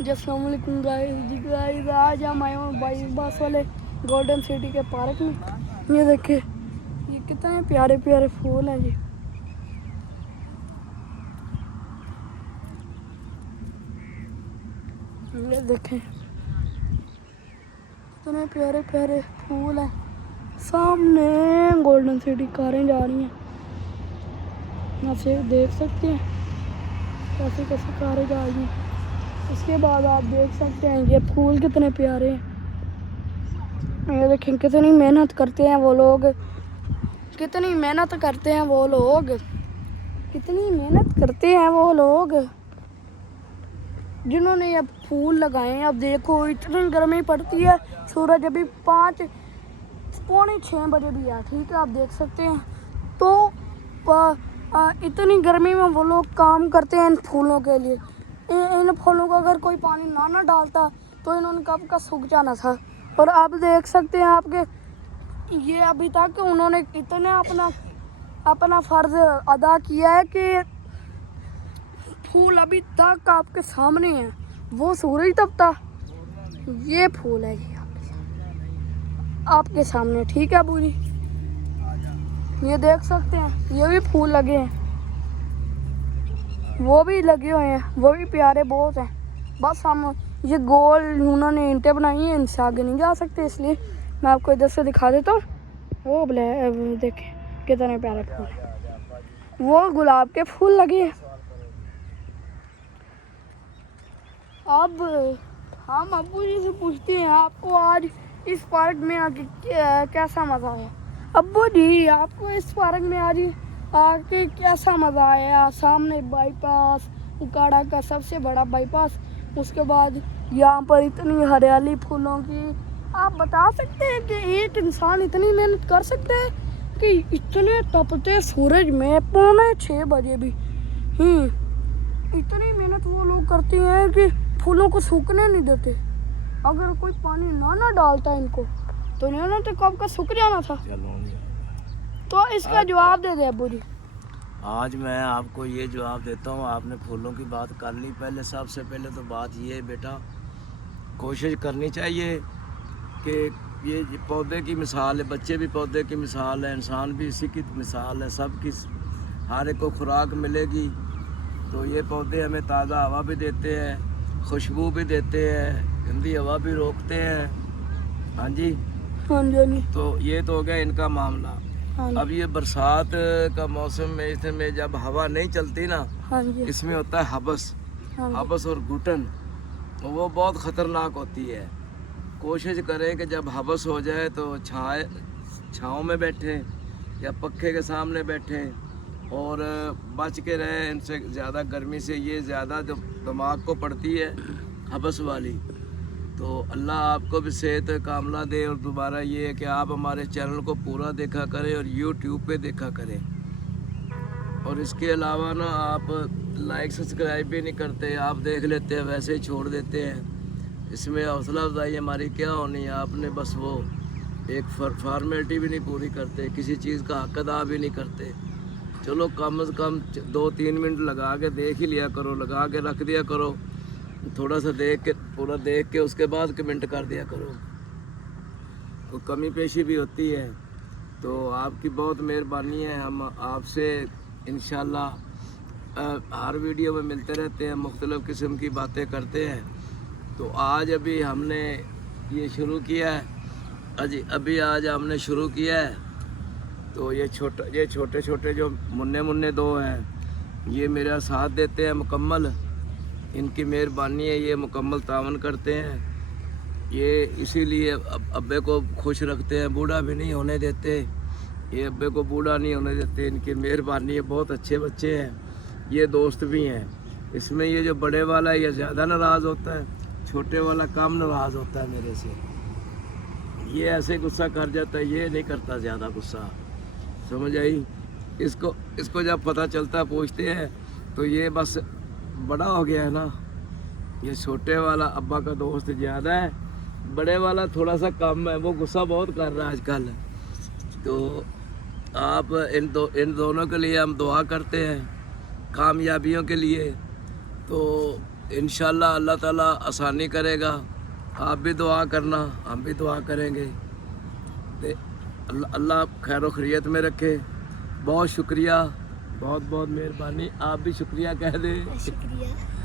अस्सलाम वालेकुम गाइस, आज हम आए हूँ बाईपास वाले गोल्डन सिटी के पार्क में। ये देखिए, ये कितने प्यारे प्यारे फूल हैं जी। ये देखें कितने प्यारे प्यारे फूल हैं। सामने गोल्डन सिटी कारें जा रही हैं, आप से देख सकते हैं कैसे कैसे कारें जा रही हैं। उसके बाद आप देख सकते हैं ये फूल कितने प्यारे हैं। ये देखें कितनी मेहनत करते हैं वो लोग, कितनी मेहनत करते हैं वो लोग, कितनी मेहनत करते हैं वो लोग जिन्होंने अब फूल लगाए हैं। अब देखो इतनी गर्मी पड़ती है, सूरज अभी 5 पौने 6 बजे भी है, ठीक है, आप देख सकते हैं। तो इतनी गर्मी में वो लोग काम करते हैं इन फूलों के लिए। इन फूलों को अगर कोई पानी ना डालता तो इन्होंने कब का सूख जाना था। और आप देख सकते हैं आपके ये अभी तक उन्होंने इतना अपना फ़र्ज़ अदा किया है कि फूल अभी तक आपके सामने हैं। वो सूरज तपता, ये फूल है ये आपके सामने, ठीक है अबू जी, ये देख सकते हैं। ये भी फूल लगे हैं, वो भी लगे हुए हैं, वो भी प्यारे बहुत हैं। बस हम ये गोल उन्होंने ईंटें बनाई हैं, इनसे आगे नहीं जा सकते, इसलिए मैं आपको इधर से दिखा देता हूँ। वो देखें कितने प्यारे फूल हैं, वो गुलाब के फूल लगे हैं। अब हम अब्बू जी से पूछते हैं आपको आज इस पार्क में आके कैसा मज़ा आया। अब्बू जी, आपको इस पार्क में आज आके कैसा मज़ा आया? सामने बाईपास, उकाड़ा का सबसे बड़ा बाईपास, उसके बाद यहाँ पर इतनी हरियाली फूलों की। आप बता सकते हैं कि एक इंसान इतनी मेहनत कर सकते हैं कि इतने तपते सूरज में पौने 6 बजे भी इतनी मेहनत वो लोग करते हैं कि फूलों को सूखने नहीं देते। अगर कोई पानी ना डालता इनको तो इन्होंने तो कब का सूख जाना था। तो इसका जवाब दे दे अब्बू जी। आज मैं आपको ये जवाब देता हूँ। आपने फूलों की बात कर ली, पहले सबसे पहले तो बात ये है बेटा, कोशिश करनी चाहिए कि ये पौधे की मिसाल है, बच्चे भी पौधे की मिसाल है, इंसान भी इसी की मिसाल है। सबकी हर एक को खुराक मिलेगी। तो ये पौधे हमें ताज़ा हवा भी देते हैं, खुशबू भी देते हैं, गंदी हवा भी रोकते हैं। हाँ जी, हाँ जी। तो ये तो हो गया इनका मामला। हाँ अब ये बरसात का मौसम में इसमें जब हवा नहीं चलती ना, जी। इसमें होता है हबस। हाँ जी। हबस और घुटन, वो बहुत ख़तरनाक होती है। कोशिश करें कि जब हबस हो जाए तो छाँव में बैठें या पक्खे के सामने बैठें और बच के रहें इनसे। ज़्यादा गर्मी से ये ज़्यादा जो दिमाग को पड़ती है हबस वाली। तो अल्लाह आपको भी सेहत कामना दे। और दोबारा ये है कि आप हमारे चैनल को पूरा देखा करें और यूट्यूब पे देखा करें। और इसके अलावा ना आप लाइक सब्सक्राइब भी नहीं करते, आप देख लेते हैं वैसे ही छोड़ देते हैं। इसमें हौसला अफजाई हमारी क्या होनी है? आपने बस वो एक फॉर्मेलिटी भी नहीं पूरी करते, किसी चीज़ का हक अदा भी नहीं करते। चलो कम से कम 2-3 मिनट लगा के देख ही लिया करो, लगा के रख दिया करो, थोड़ा सा देख के, पूरा देख के उसके बाद कमेंट कर दिया करो। तो कमी पेशी भी होती है। तो आपकी बहुत मेहरबानी है। हम आपसे इंशाल्लाह हर वीडियो में मिलते रहते हैं, मुख्तलिफ़ किस्म की बातें करते हैं। तो आज अभी हमने ये शुरू किया है, अभी आज हमने शुरू किया है। तो ये छोटे छोटे जो मुन्ने दो हैं, ये मेरा साथ देते हैं मुकम्मल। इनकी मेहरबानी है, ये मुकम्मल तावन करते हैं। ये इसीलिए अब्बे को खुश रखते हैं, बूढ़ा भी नहीं होने देते। ये अब्बे को बूढ़ा नहीं होने देते, इनकी मेहरबानी है। बहुत अच्छे बच्चे हैं, ये दोस्त भी हैं। इसमें ये जो बड़े वाला है ये ज़्यादा नाराज़ होता है, छोटे वाला कम नाराज़ होता है मेरे से। ये ऐसे गुस्सा कर जाता है, ये नहीं करता ज़्यादा गुस्सा, समझ आई? इसको जब पता चलता पूछते हैं तो ये बस बड़ा हो गया है ना। ये छोटे वाला अब्बा का दोस्त ज़्यादा है, बड़े वाला थोड़ा सा कम है, वो गुस्सा बहुत कर रहा है आजकल। तो आप इन दोनों के लिए हम दुआ करते हैं, कामयाबियों के लिए। तो इंशाल्लाह अल्लाह ताला आसानी करेगा। आप भी दुआ करना, हम भी दुआ करेंगे। ते अल्लाह खैर खैरियत में रखे। बहुत शुक्रिया, बहुत बहुत मेहरबानी। आप भी शुक्रिया कह दें। शुक्रिया।